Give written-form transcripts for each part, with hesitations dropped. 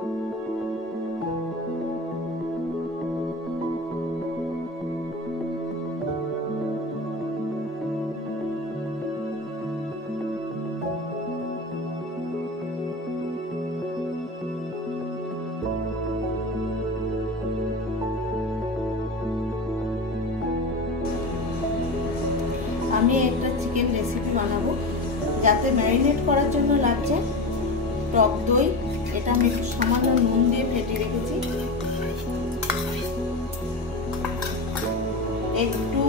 আমি একটা chicken recipe বানাবো, যাতে ম্যারিনেট করার জন্য লাগছে টক দই। এটা আমি একটু সামান্য নুন দিয়ে ফেটে রেখেছি, একটু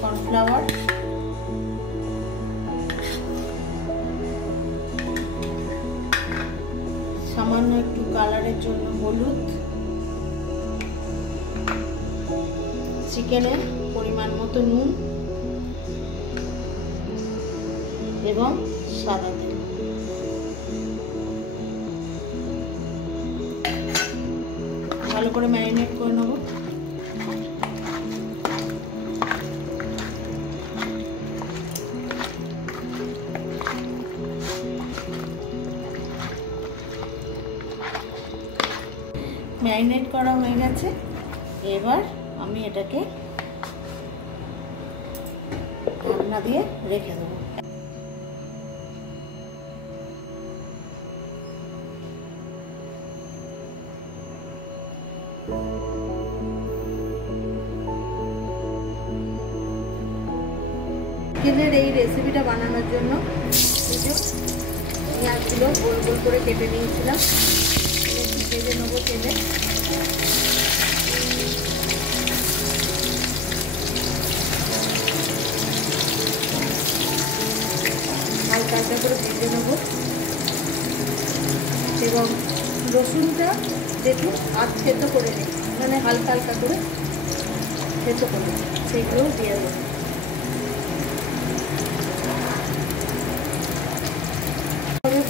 কর্নফ্লাওয়ার, সামান্য একটু কালারের জন্য হলুদ, চিকেনের পরিমাণ মতো নুন এবং সাদা তেল। ভালো করে ম্যারিনেট করে নেব। ম্যারিনেট করা হয়ে গেছে, এবার আমি এটাকে ঢাকনা দিয়ে রেখে দেবো। চিকেনের এই রেসিপিটা বানানোর জন্য পেঁয়াজগুলো গোল গোল করে কেটে নিয়েছিলাম, একটু ভেজে নেবো তেলে। হালকা হালকা করে ভেজে নেবো এবং রসুনটা দেখুন আধ সেদ্ধ করে নিই, মানে হালকা হালকা করে সেদ্ধ করে সেগুলো দিয়ে দেবো।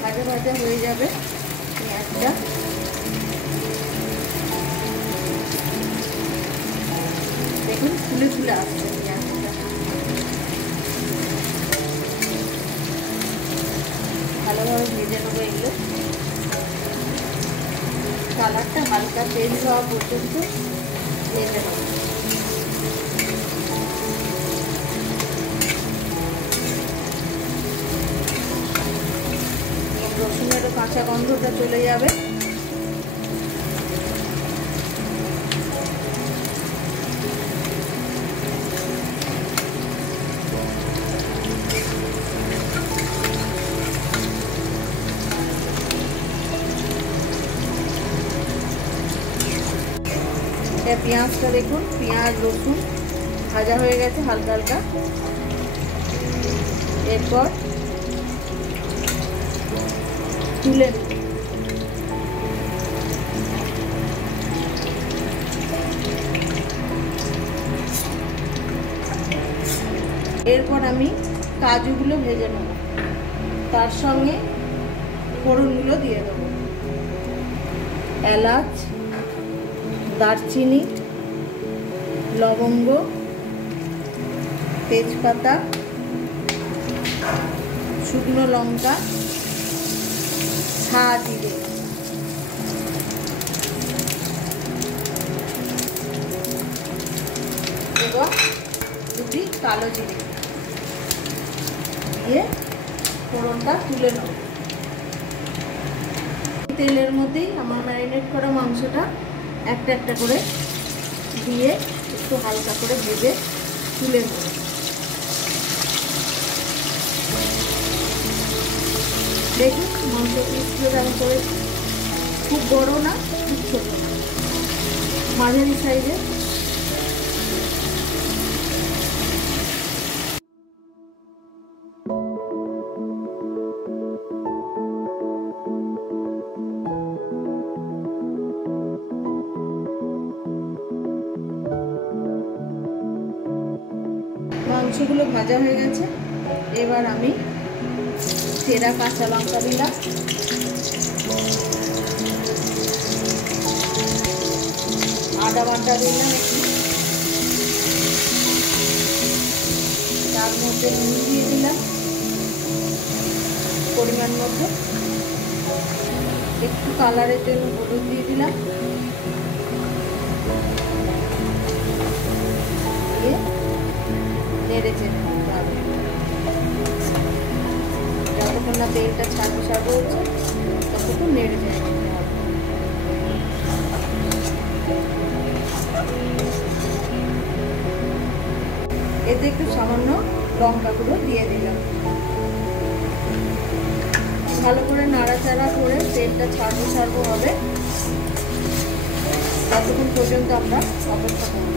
ভাজা ভাজা হয়ে যাবে পেঁয়াজটা। দেখুন ফুলে ফুলে আসছে পেঁয়াজটা। ভালোভাবে ভেজে নেবো এগুলো, কালারটা হালকা চেঞ্জ হওয়া পর্যন্ত ভেজে নেবো। রসুনের কাঁচা গন্ধটা চলে যাবে। পেঁয়াজটা দেখুন, পেঁয়াজ রসুন ভাজা হয়ে গেছে হালকা হালকা। এরপর তুলে এরপর আমি কাজুগুলো ভেজে নেব, তার সঙ্গে ফোড়নগুলো দিয়ে দেব। এলাচ, দারচিনি, লবঙ্গ, তেজপাতা, শুকনো লঙ্কা, জিরে, এবং দুটি কালো জিরে দিয়ে ফোড়নটা তুলে নেব। তেলের মধ্যেই আমার ম্যারিনেট করা মাংসটা একটা একটা করে দিয়ে একটু হালকা করে ভেজে তুলে নেব। দেখুন মাংস পিসগুলো আমি করেছি, খুব বড় না খুব ছোট না, মাঝারি সাইজের। মাংসগুলো ভাজা হয়ে গেছে, এবার আমি চেরা কাঁচা লঙ্কা দিলাম, আদা বাটা দিলাম একটু, তার মধ্যে নুন দিয়ে দিলাম পরিমাণ মতো, একটু কালারের জন্য হলুদ দিয়ে দিলাম, দিয়ে নেড়ে চেড়ে নিতে হবে যতক্ষণ না তেলটা ছাড়বো হচ্ছে, ততক্ষণ নেড়ে চেড়ে নিতে হবে। এতে একটু সামান্য লঙ্কা গুঁড়ো দিয়ে দিলাম। ভালো করে নাড়াচাড়া করে তেলটা ছাড়বো হবে, ততক্ষণ পর্যন্ত আমরা অপেক্ষা করব।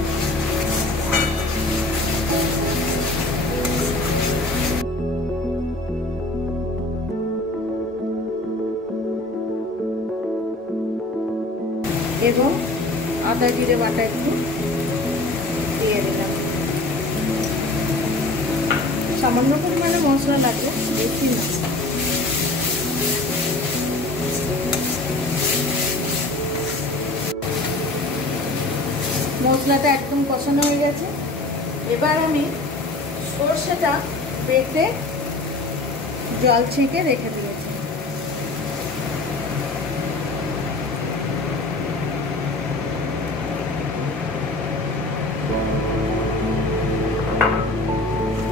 এবং আদা জিরে বাটা একটু দিয়ে দিলাম। সামান্য পরিমাণে মশলা লাগবে, বেশি না। মশলাটা একদম কষানো হয়ে গেছে। এবার আমি সর্ষেটা বেটে জল ছেঁকে রেখে দিয়েছি।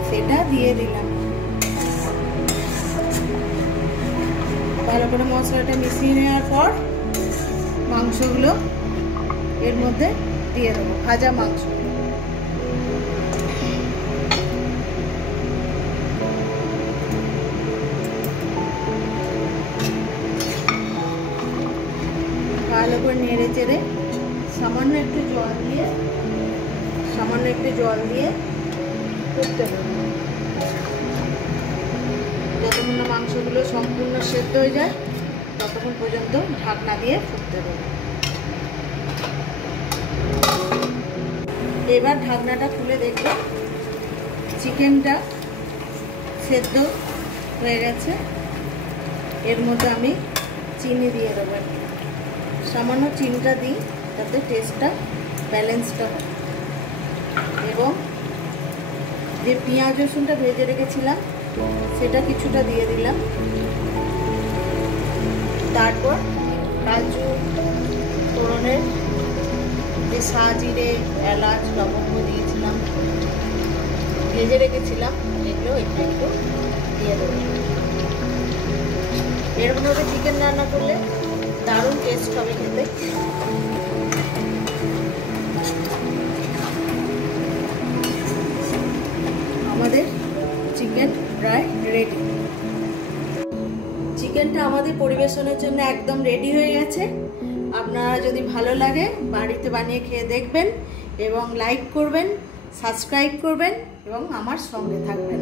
সেটা দিয়ে দিলাম। ভালো করে মশলাটা মিশিয়ে নেওয়ার পর মাংসগুলো এর মধ্যে দিয়ে দেবো, ভাজা মাংস। ভালো করে নেড়ে চেড়ে সামান্য একটু জল দিয়ে ফুটতে দেবো, যতক্ষণ না মাংসগুলো সম্পূর্ণ সেদ্ধ হয়ে যায় ততক্ষণ পর্যন্ত ঢাকনা দিয়ে ফুটতে দেবো। এবার ঢাকনাটা খুলে দেখবো চিকেনটা সেদ্ধ হয়ে গেছে। এর মধ্যে আমি চিনি দিয়ে দেবো, সামান্য চিনিটা দিই তাতে টেস্টটা ব্যালেন্সটা হয়। এবং যে পেঁয়াজ রসুনটা ভেজে রেখেছিলাম সেটা কিছুটা দিয়ে দিলাম। তারপর কাজু ফোড়নের যে সাজিরে এলাচ লবঙ্গ দিয়েছিলাম, ভেজে রেখেছিলাম, এগুলো একটু একটু দিয়ে দেবো। এরকমভাবে চিকেন রান্না করলে দারুণ টেস্ট হবে খেতে। আমাদের চিকেন প্রায় রেডি। চিকেনটা আমাদের পরিবেশনের জন্য একদম রেডি হয়ে গেছে। আপনারা যদি ভালো লাগে বাড়িতে বানিয়ে খেয়ে দেখবেন এবং লাইক করবেন, সাবস্ক্রাইব করবেন এবং আমার সঙ্গে থাকবেন।